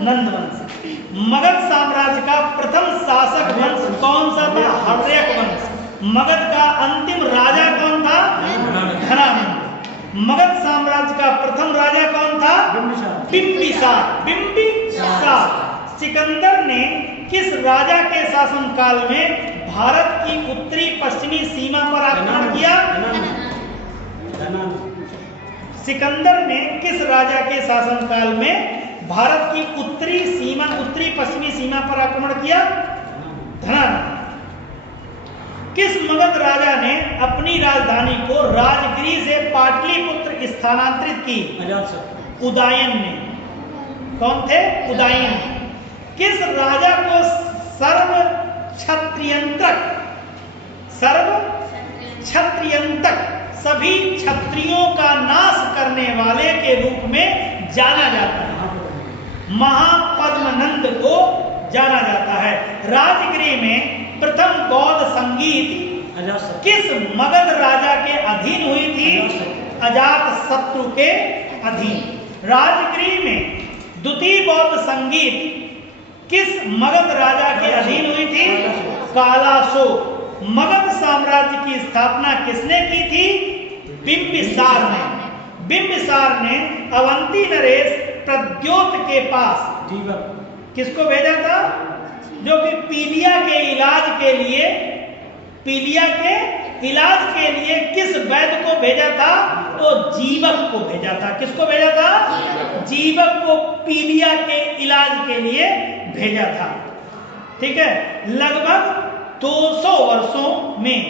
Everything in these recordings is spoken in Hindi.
नंद वंश। मगध साम्राज्य का प्रथम शासक वंश कौन सा था? हर्यक वंश। मगध का अंतिम राजा कौन था? धनानंद। मगध साम्राज्य का प्रथम राजा कौन था? बिंबिसार। बिंबिसार। सिकंदर ने किस राजा के शासनकाल में भारत की उत्तरी पश्चिमी सीमा पर आक्रमण किया? सिकंदर ने किस राजा के शासनकाल में भारत की उत्तरी पश्चिमी सीमा पर आक्रमण किया? धनानंद। किस मगध राजा ने अपनी राजधानी को राजगिरी से पाटलिपुत्र स्थानांतरित की? उदयन ने। कौन थे? उदयन। किस राजा को सर्व क्षत्रियंतक सभी क्षत्रियों का नाश करने वाले के रूप में जाना जाता है? महापद्मनंद को जाना जाता है। राजगिरी में प्रथम बौद्ध संगीत किस मगध राजा के अधीन हुई थी? अजातशत्रु के अधीन। राजगिरी में द्वितीय बौद्ध संगीत किस मगध राजा के अधीन हुई थी? कालाशोक। मगध साम्राज्य की स्थापना किसने की थी? बिंबिसार ने। बिंबिसार ने अवंती नरेश प्रद्योत के पास किसको भेजा था? जो कि पीलिया के इलाज के लिए किस वैद्य को भेजा था? तो जीवक को भेजा था। किसको भेजा था? जीवक को पीलिया के इलाज के लिए भेजा था। ठीक है। लगभग 200 वर्षों में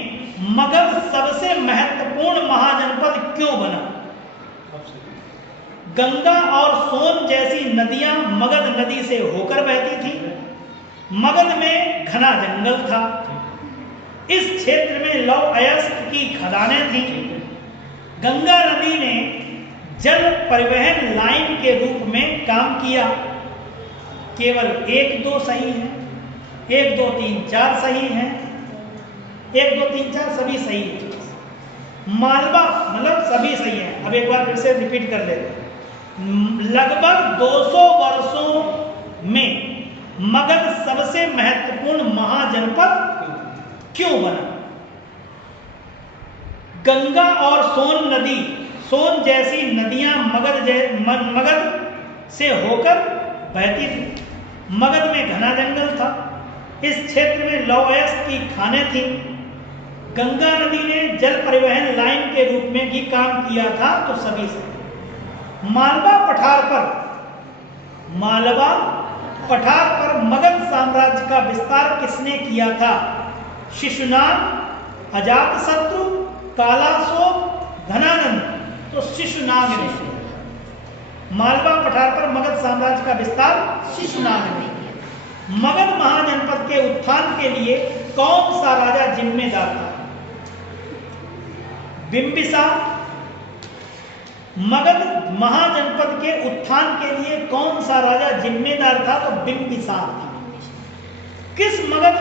मगध सबसे महत्वपूर्ण महाजनपद क्यों बना? गंगा और सोन जैसी नदियां मगध नदी से होकर बहती थी। मगध में घना जंगल था। इस क्षेत्र में लौह अयस्क की खदानें थी। गंगा नदी ने जल परिवहन लाइन के रूप में काम किया। केवल 1 2 सही है, 1 2 3 4 सही है, 1 2 3 4 सभी सही है। मालवा मतलब सभी सही है। अब एक बार फिर से रिपीट कर लेते हैं। लगभग 200 वर्षों में मगध सबसे महत्वपूर्ण महाजनपद क्यों बना? गंगा और सोन जैसी नदियां मगध से होकर बहती थी। मगध में घना जंगल था। इस क्षेत्र में लौह अयस्क की खानें थी। गंगा नदी ने जल परिवहन लाइन के रूप में भी काम किया था। तो सभी से मालवा पठार पर मगध साम्राज्य का विस्तार किसने किया था? शिशुनाग, अजातशत्रु, कालाशोक, धनानंद। तो शिशुनाग ने। मालवा पठार पर मगध साम्राज्य का विस्तार शिशुनाग ने। मगध महाजनपद के उत्थान के लिए कौन सा राजा जिम्मेदार था? बिंबिसार। मगध महाजनपद के उत्थान के लिए कौन सा राजा जिम्मेदार था? तो बिंबिसार था। किस मगध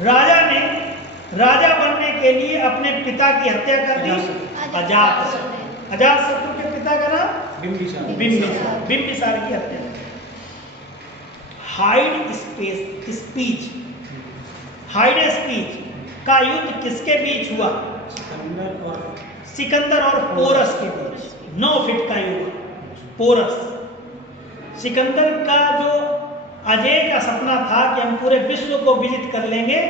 राजा ने राजा बनने के लिए अपने पिता की हत्या कर दी? अजातशत्रु। अजातशत्रु के पिता का नाम बिंबिसार की हत्या। हाइड स्पीच का युद्ध किसके बीच हुआ? सिकंदर और पोरस के बीच। 9 फीट का युद्ध। पोरस। सिकंदर का जो अजय का सपना था कि हम पूरे विश्व को विजित कर लेंगे,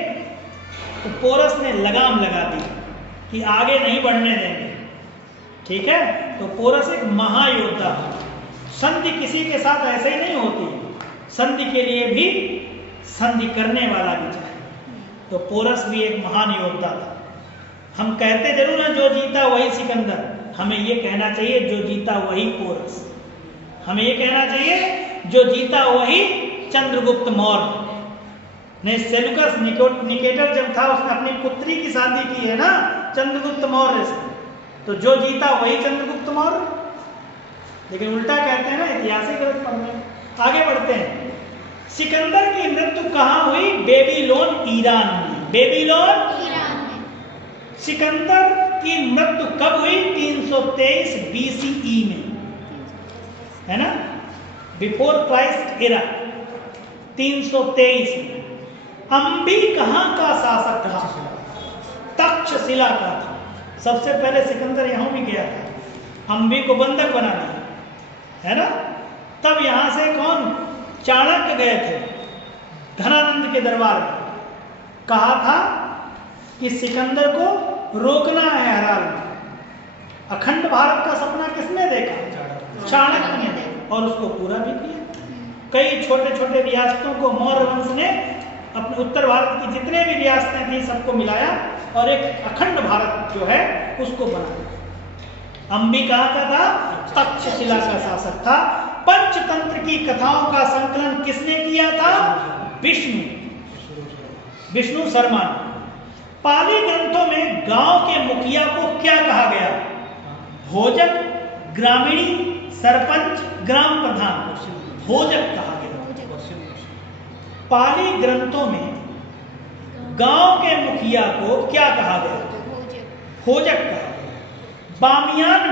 तो पोरस ने लगाम लगा दी कि आगे नहीं बढ़ने देंगे। ठीक है। तो पोरस एक महायोद्धा था। संधि किसी के साथ ऐसे ही नहीं होती। संधि के लिए भी संधि करने वाला भी चाहिए। तो पोरस भी एक महान योद्धा था। हम कहते जरूर हैं जो जीता वही सिकंदर। हमें ये कहना चाहिए जो जीता वही पोरस। हमें ये कहना चाहिए जो जीता वही चंद्रगुप्त मौर्य। ने सेल्यूकस निकेटर जब था उसने अपनी पुत्री की शादी की है ना चंद्रगुप्त मौर्य से। तो जो जीता वही चंद्रगुप्त मौर्य। लेकिन उल्टा कहते हैं ना, इतिहास ही गलत पढ़ रहे हैं। आगे बढ़ते हैं। सिकंदर की मृत्यु कहाँ हुई? बेबीलोन ईरान में। बेबीलोन ईरान में। सिकंदर की मृत्यु कब हुई? 323 BCE में, है ना। बिफोर क्राइस्ट एरा 323 में। अंबी कहां का शासक था? तक्षशिला का था। सबसे पहले सिकंदर यहां भी गया था, अंबी को बंधक बना दिया, है ना। तब यहां से कौन? चाणक्य गए थे धनानंद के दरबार में, कहा था कि सिकंदर को रोकना है हराल में। अखंड भारत का सपना किसने देखा? चाणक्य ने देखा, और उसको पूरा भी किया। कई छोटे छोटे रियासतों को मौर्य वंश ने, अपने उत्तर भारत की जितने भी रियासतें थी सबको मिलाया और एक अखंड भारत जो है उसको बनाया। अंबी कहां का था? तक्षशिला का शासक था। पंचतंत्र की कथाओं का संकलन किसने किया था? विष्णु शर्मा ने। पाली ग्रंथों में गांव के मुखिया को क्या कहा गया? भोजक, ग्रामीणी, सरपंच, ग्राम प्रधान। भोजक कहा गया। पाली ग्रंथों में गांव के मुखिया को क्या कहा गया? भोजक कहा गया। बामियान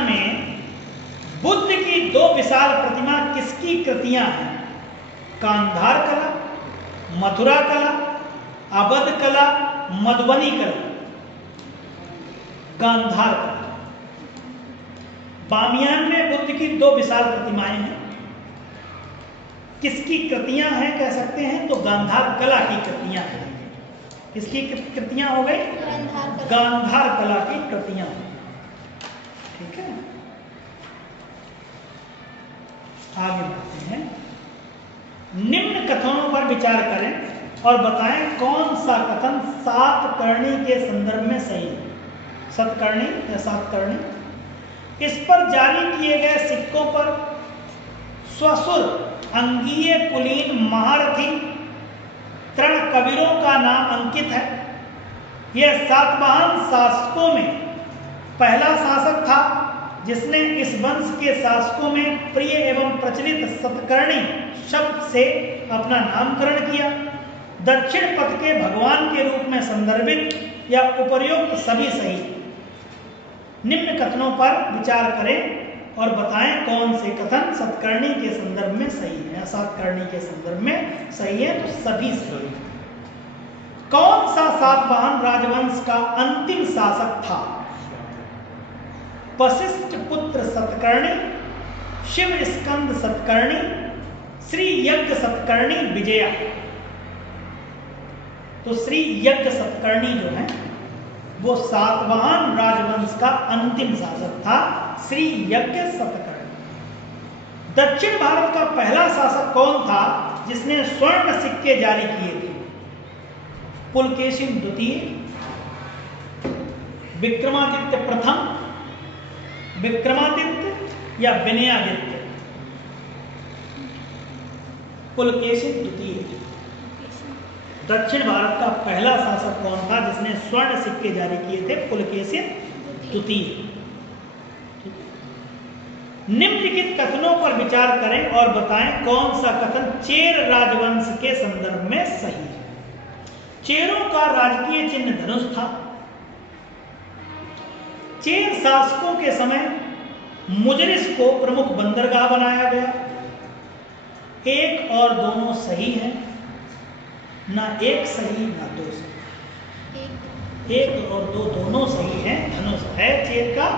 में बुद्ध की 2 विशाल प्रतिमा किसकी कृतियां हैं? गांधार कला, मथुरा कला, अवध कला, मधुबनी कला। गांधार कला। बामियान में बुद्ध की 2 विशाल प्रतिमाएं हैं, किसकी कृतियां हैं कह सकते हैं? तो गांधार कला की कृतियां हैं। किसकी कृतियां हो गई? गांधार कला की कृतियां। ठीक है, आगे बढ़ते हैं। निम्न कथनों पर विचार करें और बताएं कौन सा कथन सातकर्णी के संदर्भ में सही है। सतकर्णी या सातकर्णी। इस पर जारी किए गए सिक्कों पर स्वसुर अंगीय कुलीन महारथी तृण कबीरों का नाम अंकित है। यह सातवाहन शासकों में पहला शासक था जिसने इस वंश के शासकों में प्रिय एवं प्रचलित सतकर्णी शब्द से अपना नामकरण किया। दक्षिण पथ के भगवान के रूप में संदर्भित या उपर्युक्त सभी सही। निम्न कथनों पर विचार करें और बताएं कौन से कथन सतकर्णी के संदर्भ में सही है या सातकर्णी के संदर्भ में सही है। तो सभी सही है। कौन सा सातवाहन राजवंश का अंतिम शासक था? वशिष्ठ पुत्र सतकर्णी, शिव स्कंद सतकर्णी, श्री यज्ञ सतकर्णी, विजया। तो श्री यज्ञ सतकर्णी जो है वो सातवाहन राजवंश का अंतिम शासक था, श्री यज्ञ सतकर्णी। दक्षिण भारत का पहला शासक कौन था जिसने स्वर्ण सिक्के जारी किए थे? पुलकेशिन द्वितीय, विक्रमादित्य प्रथम, विक्रमादित्य या विनयादित्य? पुलकेशिन द्वितीय। दक्षिण भारत का पहला शासक कौन था जिसने स्वर्ण सिक्के जारी किए थे? पुलकेशिन द्वितीय। निम्नलिखित कथनों पर विचार करें और बताएं कौन सा कथन चेर राजवंश के संदर्भ में सही है। चेरों का राजकीय चिन्ह धनुष था। चेर शासकों के समय मुजरिस को प्रमुख बंदरगाह बनाया गया। एक और दोनों सही हैं, ना एक सही ना दो सही। एक और दो दोनों सही हैं। धनुष है चेर का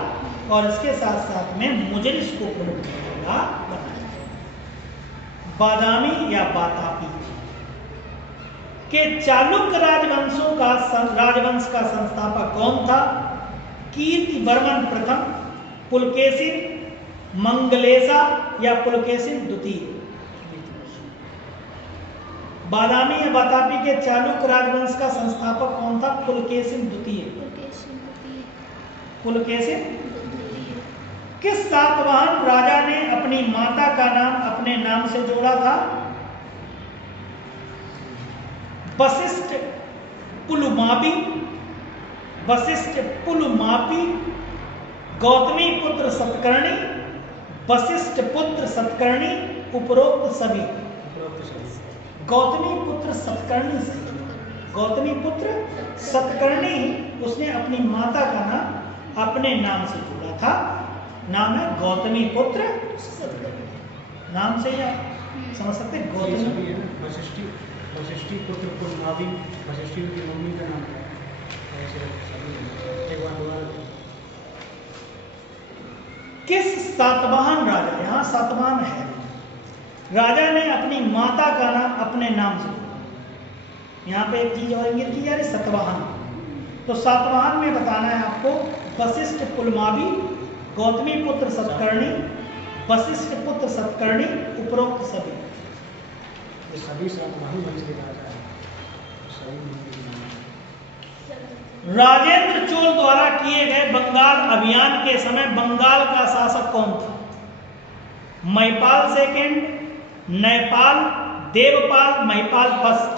और इसके साथ साथ में मुजरिस को प्रमुख बंदरगाह बनाया गया। बादामी या बातापी के चालुक्य राजवंश का संस्थापक कौन था? कीर्तिवर्मन प्रथम, पुलकेशिन, मंगलेशा या पुलकेशिन द्वितीय? बादामी या बातापी के चालुक्य राजवंश का संस्थापक कौन था? पुलकेशिन द्वितीय। पुलकेशिन। किस सातवाहन राजा ने अपनी माता का नाम अपने नाम से जोड़ा था? वशिष्ठ पुलुमापी, वशिष्ठ पुलुमापी, गौतमी पुत्र सतकर्णी, वशिष्ठ पुत्र सतकर्णी, उपरोक्त सभी। गौतमी पुत्र सतकर्णी सही। गौतमी पुत्र सतकर्णी उसने अपनी माता का नाम अपने नाम से जोड़ा था। नाम है गौतमी पुत्र नाम से ही आप समझ सकते हैं गौतमी। वशिष्ठी पुत्र पुलमावी, वशिष्ठी की मम्मी का नाम है। एक बार दोबारा किस सातवाहन राजा, यहाँ सातवाहन है, राजा ने अपनी माता का नाम अपने नाम से, यहाँ पे एक चीज और इंगित की जा रही सतवाहन। तो सातवाहन में बताना है आपको वशिष्ठ पुलमावी, गौतमी पुत्र सतकर्णी, वशिष्ठ पुत्र सतकर्णी, उपरोक्त सभी। ये सभी सातवाहन वंश के राजा हैं। राजेंद्र चोल द्वारा किए गए बंगाल अभियान के समय बंगाल का शासक कौन था? Mahipal second, Nayapal, Devpal, Mahipal first.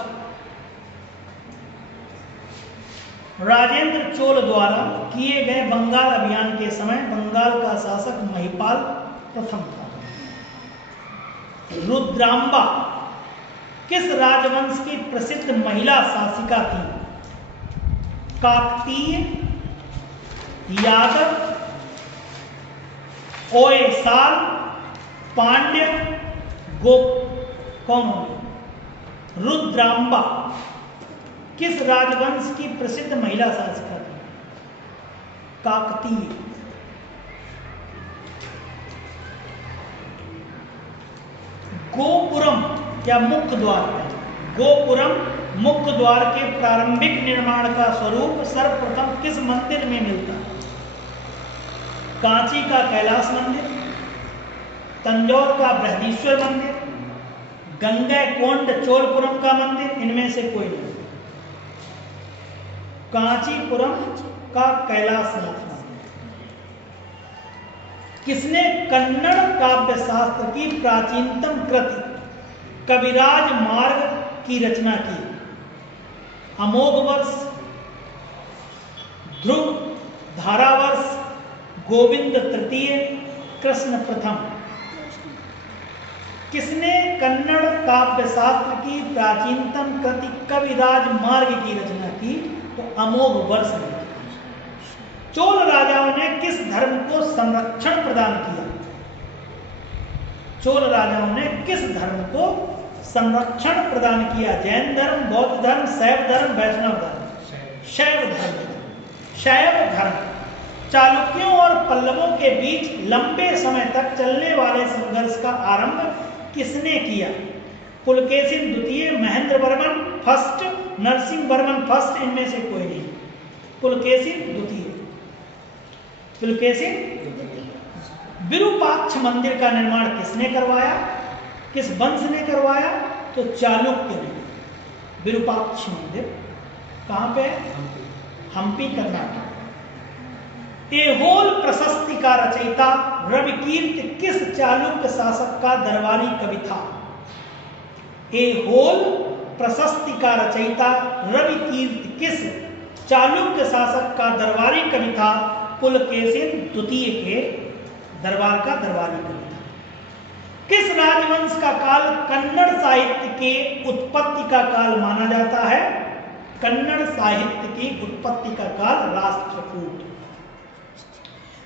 राजेंद्र चोल द्वारा किए गए बंगाल अभियान के समय बंगाल का शासक महिपाल प्रथम था। रुद्रांबा किस राजवंश की प्रसिद्ध महिला शासिका थी? काकतीय, यादव, ओयसाल, पांड्य, गोप, कौन होंगे? रुद्रांबा किस राजवंश की प्रसिद्ध महिला शासिका थी? काकतीय। गोपुरम क्या मुख्य द्वार है? गोपुरम मुख्य द्वार के प्रारंभिक निर्माण का स्वरूप सर्वप्रथम किस मंदिर में मिलता है? कांची का कैलाश मंदिर, तंजौर का बृहदीश्वर मंदिर, गंगैकोंड चोलपुरम का मंदिर, इनमें से कोई नहीं। कांचीपुरम का कैलाशनाथ मंदिर। किसने कन्नड़ काव्य शास्त्र की प्राचीनतम कृति कविराज मार्ग की रचना की? अमोघ वर्ष, ध्रुव, धारावर्ष, गोविंद तृतीय, कृष्ण प्रथम। किसने कन्नड़ काव्य शास्त्र की प्राचीनतम कृति कविराज मार्ग की रचना की? तो अमोघ वर्ष ने। चोल राजाओं ने किस धर्म को संरक्षण प्रदान किया? चोल राजाओं ने किस धर्म को संरक्षण प्रदान किया? जैन धर्म, बौद्ध धर्म, शैव धर्म, वैष्णव धर्म? शैव धर्म। शैव धर्म। चालुक्यों और पल्लवों के बीच लंबे समय तक चलने वाले संघर्ष का आरंभ किसने किया? पुलकेशिन द्वितीय, महेंद्र वर्मन फर्स्ट, नरसिंह वर्मन फर्स्ट, इनमें से कोई नहीं। पुलकेशिन द्वितीय। पुलकेशिन विरूपाक्ष मंदिर का निर्माण किसने करवाया? किस वंश ने करवाया? तो चालुक्य ने। विरूपाक्ष मंदिर कहां पे? हम्पी, कर्नाटक। ऐहोल प्रशस्ति का रचयिता रविकीर्त किस चालुक्य शासक का दरबारी कवि था? ऐहोल प्रशस्ति का रचयिता रविकीर्त किस चालुक्य शासक का दरबारी कवि था? पुलकेशिन द्वितीय के दरबार का दरबारी कवि था। किस राजवंश का काल कन्नड़ साहित्य के उत्पत्ति का काल माना जाता है? कन्नड़ साहित्य की उत्पत्ति का काल राष्ट्रकूट।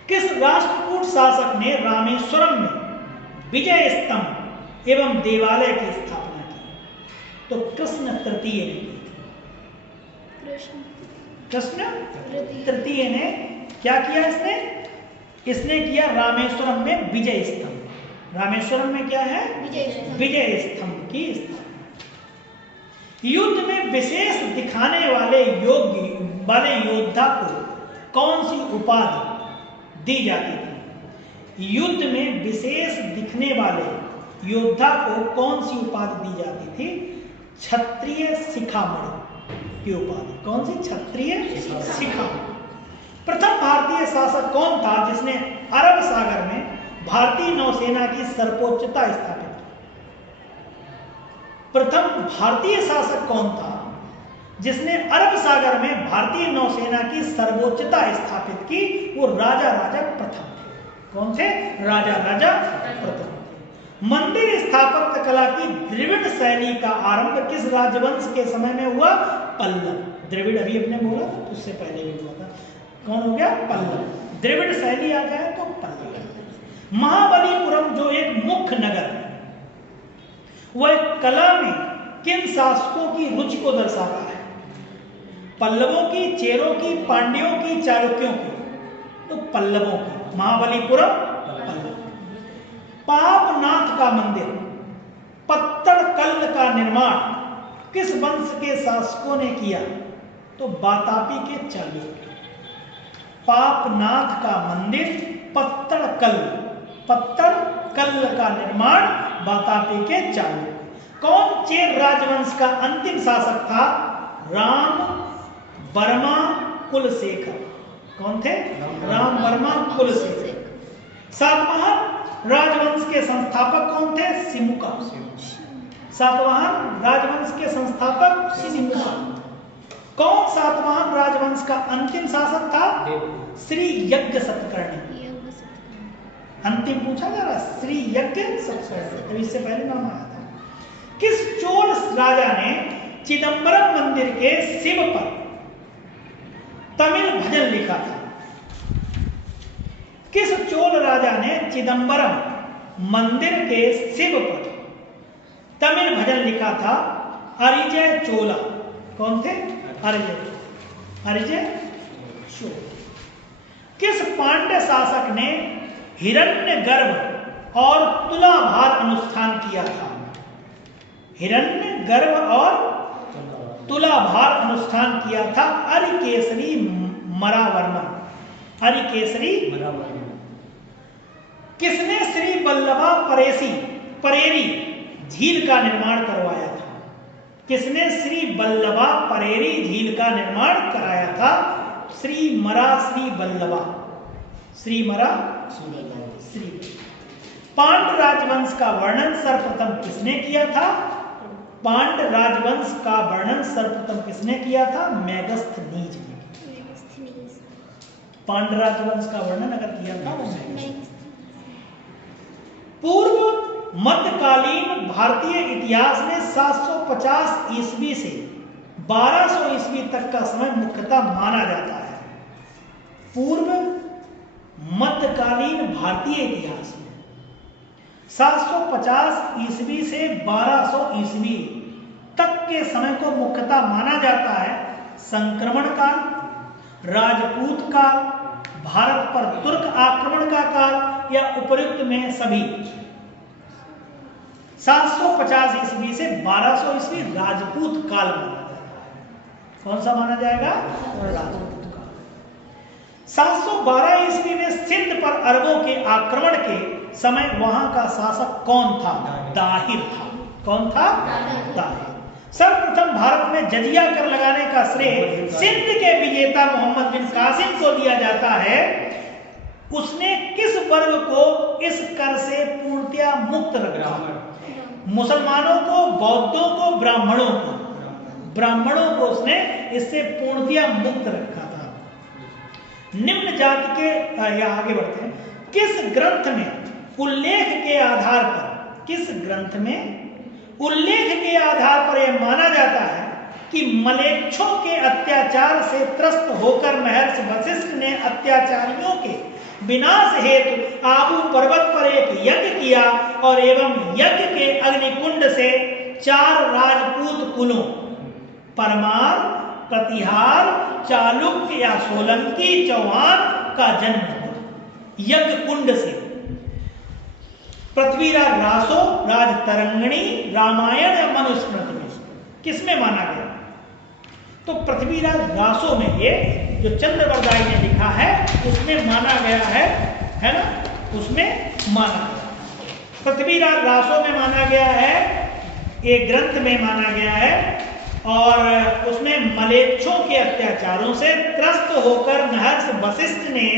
किस राष्ट्रकूट शासक ने रामेश्वरम में विजय स्तंभ एवं देवालय की स्थापना की? तो कृष्ण तृतीय ने की थी। कृष्ण तृतीय ने क्या किया? इसने किया रामेश्वरम में विजय स्तंभ। रामेश्वरम में क्या है? विजय स्तंभ की स्थापना। युद्ध में विशेष दिखाने वाले योद्धा को कौन सी उपाधि दी जाती थी? युद्ध में विशेष दिखने वाले योद्धा को कौन सी उपाधि दी जाती थी? क्षत्रिय शिखामणि की उपाधि। कौन सी? क्षत्रिय शिखामणि। प्रथम भारतीय शासक कौन था जिसने अरब सागर में भारतीय नौसेना की सर्वोच्चता स्थापित की? प्रथम भारतीय शासक कौन था जिसने अरब सागर में भारतीय नौसेना की सर्वोच्चता स्थापित की? वो राजा प्रथम थे। कौन थे? राजा प्रथम थे। मंदिर स्थापत्य कला की द्रविड़ शैली का आरंभ किस राजवंश के समय में हुआ? पल्लव। द्रविड़ अभी अपने बोला था, उससे पहले भी हुआ था। कौन हो गया? पल्लव। द्रविड़ शैली आ जाए तो पल्लव। महाबलीपुरम जो एक मुख्य नगर है, वह कला में किन शासकों की रुचि को दर्शाता है? पल्लवों की, चेरों की, पांड्यों की, चालुक्यों की? तो पल्लवों की। महाबलीपुरम पल्लव। पापनाथ का मंदिर, पत्तड़कल्ल का निर्माण किस वंश के शासकों ने किया? तो वातापी के चालुक्य। पापनाथ का मंदिर पत्तड़कल्ल का निर्माण वातापी के चालुक्य। कौन चेर राजवंश का अंतिम शासक था? राम वर्मा कुलशेखर। कौन थे? राम वर्मा कुलशेखर। सातवाहन राजवंश के संस्थापक कौन थे? सिमुका। सातवाहन राजवंश के संस्थापक सिमुका। कौन सातवाहन राजवंश का अंतिम शासक था? श्री यज्ञ सतकर्णी। अंतिम पूछा जा रहा है, श्री यज्ञ सतकर्णी, इससे पहले नाम आया था। किस चोल राजा ने चिदंबरम मंदिर के शिव पर तमिल भजन लिखा था? किस चोल राजा ने चिदंबरम मंदिर के शिव पर तमिल भजन लिखा था? अरिजय चोला। कौन थे? अरिजय चोला। किस पांड्य शासक ने हिरण्यगर्भ और तुलाभार अनुष्ठान किया था? हिरण्यगर्भ और तुलाभार अनुष्ठान किया था अरिकेसरी मरावर्मन। अरिकेसरी मरावर्मन। किसने श्री वल्लभा परेरी झील का निर्माण करवाया था? किसने श्री वल्लभा परेरी झील का निर्माण कराया था? श्री वल्लभा। पांड्य राजवंश का वर्णन सर्वप्रथम किसने किया था? पांड्य राजवंश का वर्णन सर्वप्रथम किसने किया था? मेगस्थनीज ने। पांड्य राजवंश का वर्णन अगर किया था वो पूर्व मध्यकालीन भारतीय इतिहास में 750 ईस्वी से 1200 ईस्वी तक का समय मुख्यतः माना जाता है। पूर्व मध्यकालीन भारतीय इतिहास में 750 ईस्वी से 1200 ईस्वी तक के समय को मुख्यतः माना जाता है संक्रमण काल, राजपूत काल, भारत पर तुर्क आक्रमण का काल या उपर्युक्त में सभी। 750 ईस्वी से 1200 ईस्वी राजपूत काल माना जाता है। कौन सा माना जाएगा? राजपूत काल। 712 ईस्वी में सिंध पर अरबों के आक्रमण के समय वहां का शासक कौन था? दाहिर था। कौन था? दाहिर। सर्वप्रथम भारत में जजिया कर लगाने का श्रेय सिंध के विजेता मोहम्मद बिन कासिम को दिया जाता है। उसने किस वर्ग को इस कर से पूर्णतया मुक्त रखा? मुसलमानों को, बौद्धों को, ब्राह्मणों को। ब्राह्मणों को उसने इससे पूर्णतया मुक्त रखा था। निम्न जाति के या आगे बढ़ते हैं। किस ग्रंथ में उल्लेख के आधार पर, किस ग्रंथ में उल्लेख के आधार पर यह माना जाता है कि मलेच्छों के अत्याचार से त्रस्त होकर महर्षि वशिष्ठ ने अत्याचारियों के विनाश हेतु आबू पर्वत पर एक यज्ञ किया और एवं यज्ञ के अग्निकुंड से 4 राजपूत कुलों परमार, प्रतिहार, चालुक्य या सोलंकी, चौहान का जन्म हुआ। यज्ञ कुंड से पृथ्वीराज रासो, राज तरंगणी, रामायण या मनुस्मृति में किसमें माना गया? तो पृथ्वीराज रासो में, ये जो चंद्रवरदाई ने लिखा है उसमें माना गया है ना? उसमें माना गया। पृथ्वीराज रासो में माना गया है, एक ग्रंथ में माना गया है और उसमें मलेच्छों के अत्याचारों से त्रस्त होकर महर्षि वशिष्ठ ने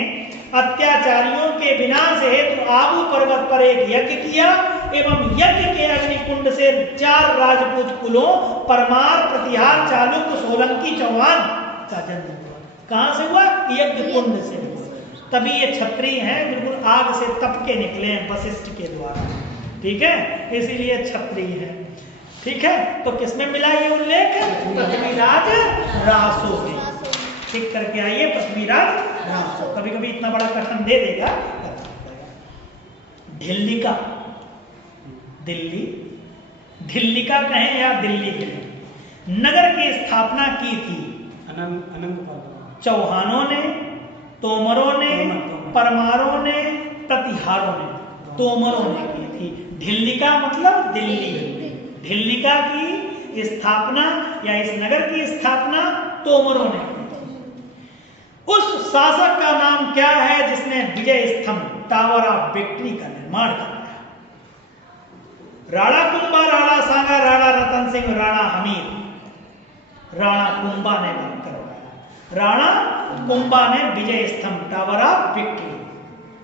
अत्याचारियों के विनाश हेतु आबू पर्वत पर एक यज्ञ किया एवं यज्ञ के अग्निकुंड से 4 राजपूत कुलों परमार, प्रतिहार, चालुक्य, सोलंकी, चौहान का जन्म हुआ। कहां से हुआ? यज्ञ कुंड से। तभी ये क्षत्रिय हैं, बिल्कुल आग से तप के निकले हैं वशिष्ठ के द्वारा। ठीक है, इसीलिए क्षत्रिय है। ठीक है, तो किसमें मिला ये उल्लेख? पृथ्वीराज रासो में। ठीक करके आइए, पृथ्वीराज रासो। कभी कभी इतना बड़ा कथन दे देगा। ढिल्लिका, दिल्ली, ढिल्लिका कहें या दिल्ली कहें, नगर की स्थापना की थी अनंगपाल, चौहानों ने, तोमरों ने, परमारों ने, प्रतिहारों ने, तोमरों ने की थी। ढिल्लिका मतलब दिल्ली। ढिल्लिका की स्थापना या इस नगर की स्थापना तोमरों ने की थी। उस शासक का नाम क्या है जिसने विजय स्तंभ, टावर ऑफ विक्ट्री का निर्माण कराया? राणा कुंभा, राणा सांगा, राणा रतन सिंह, राणा हमीर। राणा कुंभा ने करवाया। राणा कुंभा ने विजय स्तंभ, टावर ऑफ विक्ट्री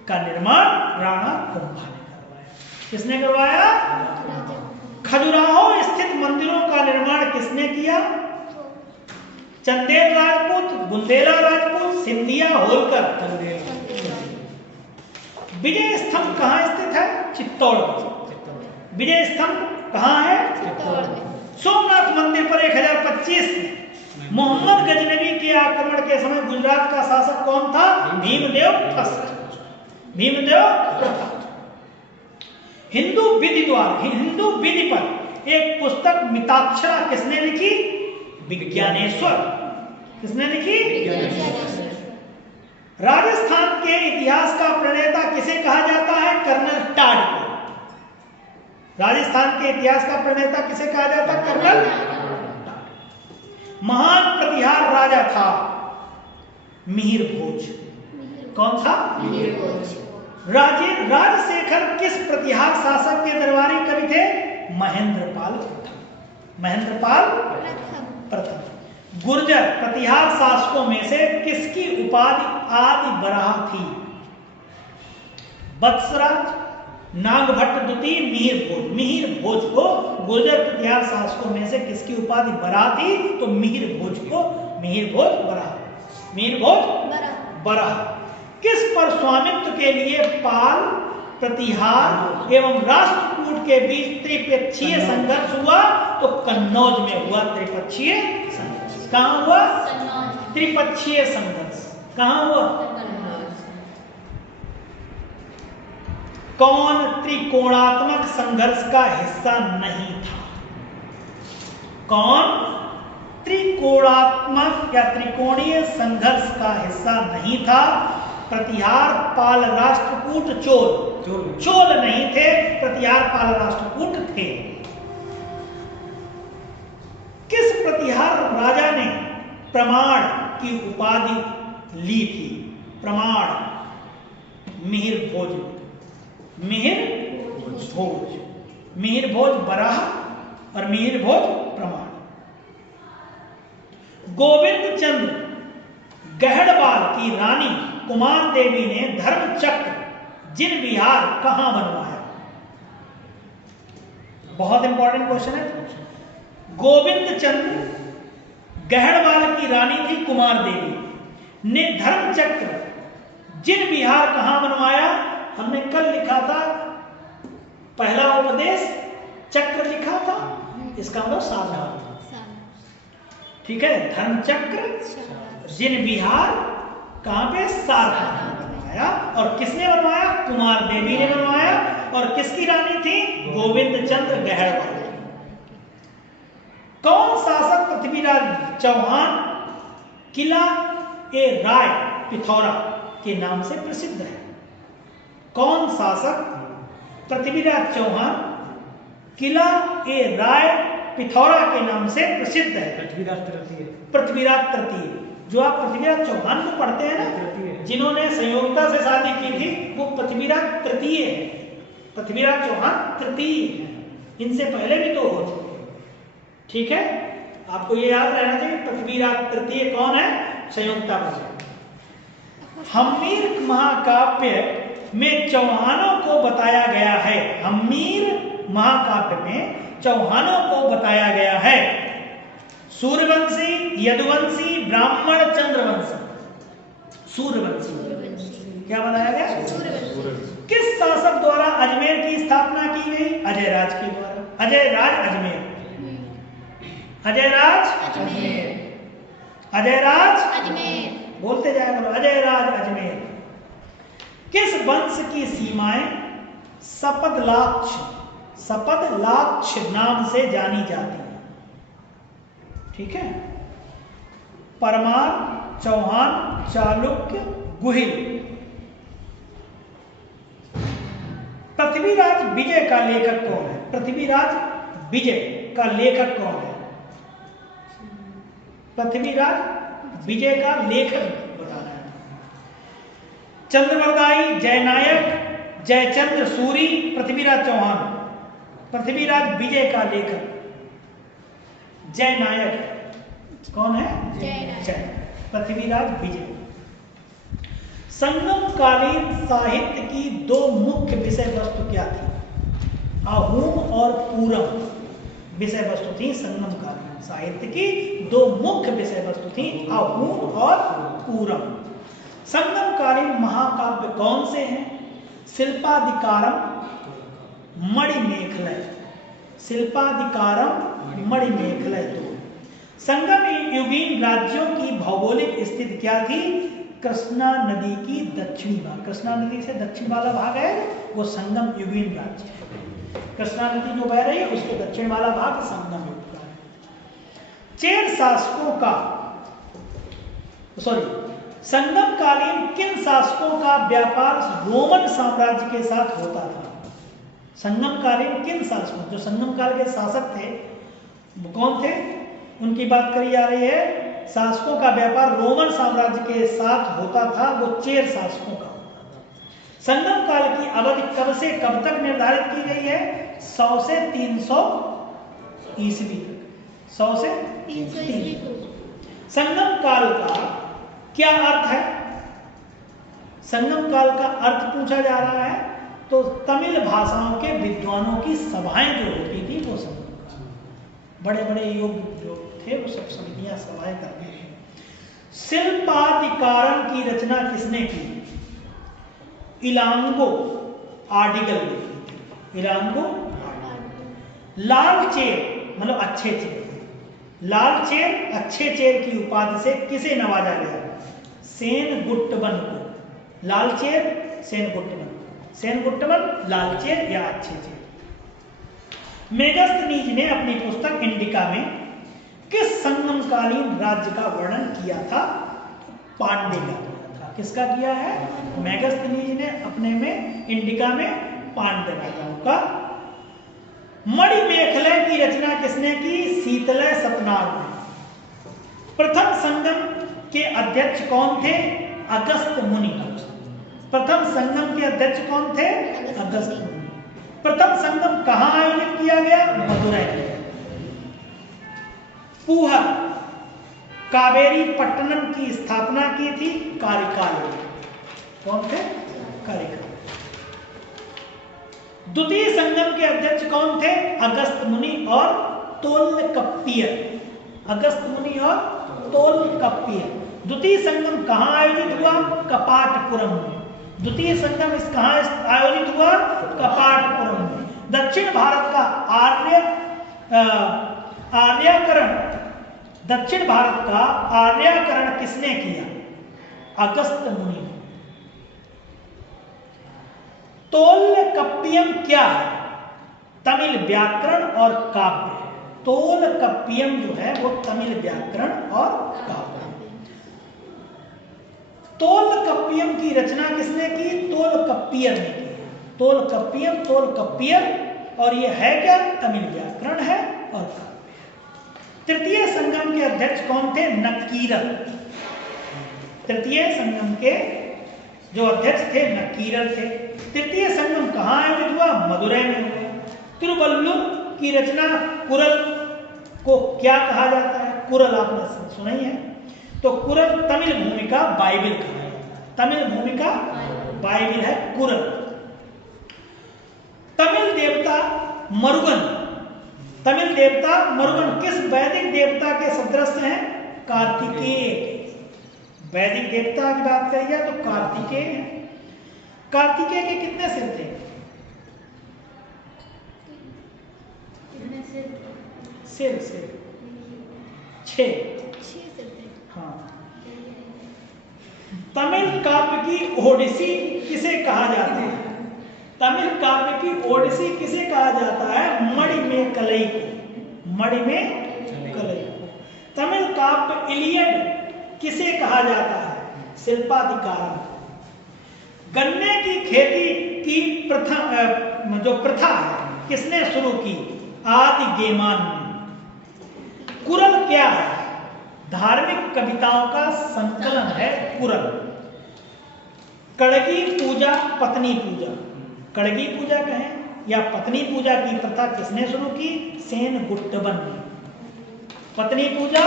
का निर्माण राणा कुंभा ने करवाया। किसने करवाया? खजुराहो स्थित मंदिरों का निर्माण किसने किया? चंदेल राजपूत, बुंदेला राजपूत, सिंधिया, होलकर। विजय स्तंभ कहां स्थित है? चित्तौड़ में। विजय स्तंभ कहां है? चित्तौड़ में। सोमनाथ मंदिर पर 1025 में मोहम्मद गजनवी के आक्रमण के समय गुजरात का शासक कौन था? भीमदेव प्रथम। भीमदेव प्रथम। हिंदू विधि द्वारा, हिंदू विधि पर एक पुस्तक मिताक्षरा किसने लिखी? विज्ञानेश्वर। किसने लिखी? राजस्थान के इतिहास का प्रणेता किसे कहा जाता है? कर्नल टाड को। राजस्थान के इतिहास का प्रणेता किसे कहा जाता है? Colonel Tod. महान प्रतिहार राजा था मिहिर भोज। कौन था? मिहिर भोज। राजशेखर किस प्रतिहार शासक के दरबारी कवि थे? महेंद्रपाल प्रथम। महेंद्रपाल प्रथम। गुर्जर प्रतिहार शासकों में से किसकी उपाधि आदि बराह थी? वत्सराज, नागभट्ट द्वितीय, मिहिर भोज। मिहिर भोज को गुर्जर प्रतिहार शासकों में से किसकी उपाधि बराह थी? तो मिहिर भोज को मिहिर भोज बराह। मिहिर भोज बराह। किस पर स्वामित्व के लिए पाल, प्रतिहार एवं राष्ट्रकूट के बीच त्रिपक्षीय संघर्ष हुआ? तो कन्नौज में हुआ त्रिपक्षीय संघर्ष। कहां हुआ? त्रिपक्षीय संघर्ष। कहां हुआ? कौन त्रिकोणात्मक संघर्ष का हिस्सा नहीं था? कौन त्रिकोणात्मक या त्रिकोणीय संघर्ष का हिस्सा नहीं था? प्रतिहार, पाल, राष्ट्रकूट, चोल। चोल नहीं थे, प्रतिहार, पाल, राष्ट्रकूट थे। किस प्रतिहार राजा ने प्रमाण की उपाधि ली थी? प्रमाण मिहिर भोज। मिहिर भोज। मिहिर भोज बराह और मिहिर भोज प्रमाण। गोविंद चंद्र गहड़वाल की रानी कुमार देवी ने धर्म चक्र जिन विहार कहां बनवाया? बहुत इंपॉर्टेंट क्वेश्चन है। गोविंद चंद्र गहड़वाल की रानी थी कुमार देवी ने धर्म चक्र जिन विहार कहां बनवाया? हमने कल लिखा था, पहला उपदेश चक्र लिखा था, इसका मतलब साधना। ठीक है, धर्म चक्र जिन विहार कहां पे? सारनाथ बनवाया। और किसने बनवाया? कुमार देवी ने बनवाया। और किसकी रानी थी? गोविंद चंद्र गहड़वाल। कौन शासक पृथ्वीराज चौहान किला ए राय पिथौरा के नाम से प्रसिद्ध है? कौन शासक पृथ्वीराज चौहान किला ए राय पिथौरा के नाम से प्रसिद्ध है? पृथ्वीराज तृतीय। पृथ्वीराज तृतीय। जो आप पृथ्वीराज चौहान को पढ़ते हैं ना, जिन्होंने संयोगिता से शादी की थी, वो पृथ्वीराज तृतीय है। पृथ्वीराज चौहान तृतीय है। इनसे पहले भी तो हो चुके। ठीक है, आपको ये याद रहना चाहिए पृथ्वीराज तृतीय कौन है? संयोगिता पर। हम्मीर महाकाव्य में चौहानों को बताया गया है। हम्मीर महाकाव्य में चौहानों को बताया गया है। सूर्यवंशी, यदुवंशी, ब्राह्मण, चंद्रवंशी। सूर्यवंशी। क्या बताया गया? किस शासक द्वारा अजमेर की स्थापना की गई? अजय राज के द्वारा। अजय राज अजमेर। अजय राज अजमेर। अजय राज अजमेर। बोलते जाए बोलो, अजय राज अजमेर। किस वंश की सीमाएं सपदलाक्ष नाम से जानी जाती है। ठीक है। परमार, चौहान, चालुक्य, गुहिल। पृथ्वीराज विजय का लेखक कौन है? पृथ्वीराज विजय का लेखक कौन है? पृथ्वीराज विजय का लेखक बताना है। चंद्रवरदाई, जयनायक, जयचंद्र सूरी, पृथ्वीराज चौहान। पृथ्वीराज विजय का लेखक जयनायक कौन है? जय। पृथ्वीराज विजय। संगमकालीन साहित्य की दो मुख्य विषय वस्तु क्या थी? आहूम और पूरम विषय वस्तु थी। संगमकालीन साहित्य की दो मुख्य विषय वस्तु थी, आहूम और पूरम। संगमकालीन महाकाव्य कौन से हैं? शिल्पाधिकारम, मणिमेखलय। शिल्पाधिकारम, मणिमेखलय दो। संगम युगीन राज्यों की भौगोलिक स्थिति क्या थी? कृष्णा नदी की दक्षिणी भाग, कृष्णा नदी से दक्षिण वाला भाग है वो संगम युगीन राज्य है। कृष्णा नदी जो बह रही है उसके दक्षिण वाला भाग संगम युग का है। चेर शासकों का संगमकालीन किन शासकों का व्यापार रोमन साम्राज्य के साथ होता था? संगमकालीन किन शासकों, जो संगम काल के शासक थे वो कौन थे? उनकी बात करी जा रही है। शासकों का व्यापार रोमन साम्राज्य के साथ होता था, वो चेर शासकों का होता था। संगम काल की अवधि कब से कब तक निर्धारित की गई है? 100 से 300 ईस्वी तक। 100 से 300। संगम काल का क्या अर्थ है? संगम काल का अर्थ पूछा जा रहा है तो तमिल भाषाओं के विद्वानों की सभाएं जो होती थी वो संगम काल, बड़े बड़े योग जो थे वो सब समितियां सभाएं करते थे। शिल्पाधिकारम की रचना किसने की? इलांगो आर्टिकल ने की। इलांगो। लाल चेर मतलब अच्छे चेर, लाल चेर अच्छे चेर की उपाधि से किसे नवाजा गया? सेनगुट्टवन को। लाल चेर सेनगुट्टवन, सेनगुट्टवन लाल चेर या अच्छे चेर। मेगस्थनीज ने अपनी पुस्तक इंडिका में किस संगमकालीन राज्य का वर्णन किया था? पांड्य का किया था। किसका किया है? मेगस्थनीज ने अपने में इंडिका में पांड्य राजाओं का। मणिमेखलय की रचना किसने की? शीतलय सतनार ने। प्रथम संगम के अध्यक्ष कौन थे? अगस्त मुनि। प्रथम संगम के अध्यक्ष कौन थे? अगस्त मुनि। प्रथम संगम कहां आयोजित किया गया? मदुरै में। पूहर कावेरी पट्टनम की स्थापना की थी कारिकाल ने। कौन थे? कारिकाल। द्वितीय संगम के अध्यक्ष कौन थे? अगस्त मुनि और तोल्काप्पियर। अगस्त मुनि और तोल्काप्पियर। द्वितीय संगम कहां आयोजित हुआ? कपाटपुरम में। द्वितीय संगम इस कहां आयोजित हुआ? कपाटपुरम में। दक्षिण भारत का आर्यकरण, दक्षिण भारत का आर्यकरण किसने किया? अगस्त मुनि। तोल्काप्पियम क्या है? तमिल व्याकरण और काव्य है। तोल्काप्पियम जो है वो तमिल व्याकरण और काव्य है। तोल्काप्पियम की रचना किसने की? तोल्काप्पियर ने की। तोल्काप्पियम, तोल्काप्पियर, और ये है क्या? तमिल व्याकरण है और काव्य है। तृतीय संगम के अध्यक्ष कौन थे? नक्कीरर। तृतीय संगम के जो अध्यक्ष थे नक्कीरर थे। तृतीय संगम कहां आयोजित हुआ? मदुरै में हुआ। तिरुवल्लुर की रचना कुरल को क्या कहा जाता है? कुरल आपने सुना ही है। तो कुरल तमिल भूमि का बाइबिल कहा जाता है। तमिल भूमि का बाइबिल है कुरल। तमिल देवता मरुगन, तमिल देवता मरुगन किस वैदिक देवता के सदृश हैं? कार्तिकेय। वैदिक देवता की बात करिए तो कार्तिकेय है। कार्तिकेय के कितने सिर थे? सिर 6। हाँ। तमिल काव्य की ओडिसी किसे कहा जाता है? तमिल काव्य की ओडिसी किसे कहा जाता है? मणिमेकलई को। मणिमेकलई को। तमिल काव्य इलियड किसे कहा जाता है? शिल्पाधिकारम। गन्ने की खेती की प्रथा है किसने शुरू की? आदि गेमान ने। कुरल क्या है? धार्मिक कविताओं का संकलन है कुरल। कड़गी पूजा, पत्नी पूजा, कड़गी पूजा कहें या पत्नी पूजा की प्रथा किसने शुरू की? सेन गुट्टवन ने। पत्नी पूजा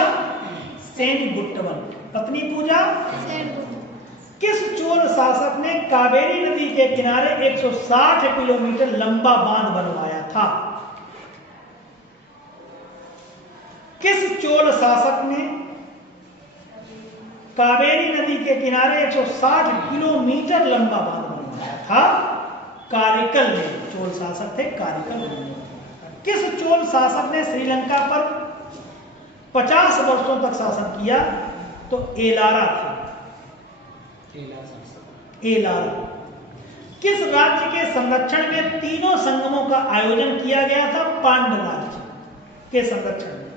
सेन गुट्टवन। पत्नी पूजा किस चोल शासक ने कावेरी नदी के किनारे 160 किलोमीटर लंबा बांध बनवाया था? किस चोल शासक ने कावेरी नदी के किनारे 160 किलोमीटर लंबा बांध बनवाया था? कारिकल ने। चोल शासक थे कारिकल। किस चोल शासक ने श्रीलंका पर 50 वर्षों तक शासन किया? तो एलारा था। एलारा। किस राज्य के संरक्षण में तीनों संगमों का आयोजन किया गया था? पांड्य राज्य के संरक्षण में।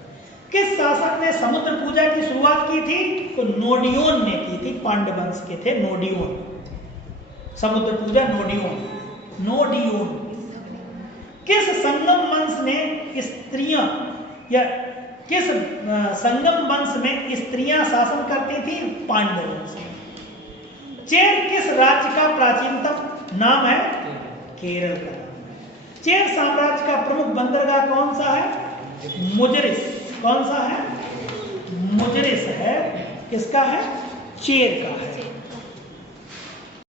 किस शासक ने समुद्र पूजा की शुरुआत की थी? तो नोडियोन ने की थी। पांड्य वंश के थे नोडियोन। समुद्र पूजा नोडियोन। किस संगम वंश ने स्त्रियां या किस संगम वंश में स्त्रियां शासन करती थी? पांड्य वंश। चेर किस राज्य का प्राचीनतम नाम है? केरल का। चेर साम्राज्य का प्रमुख बंदरगाह कौन सा है? मुजरिस। कौन सा है? मुजरिस है। किसका है? चेर का है।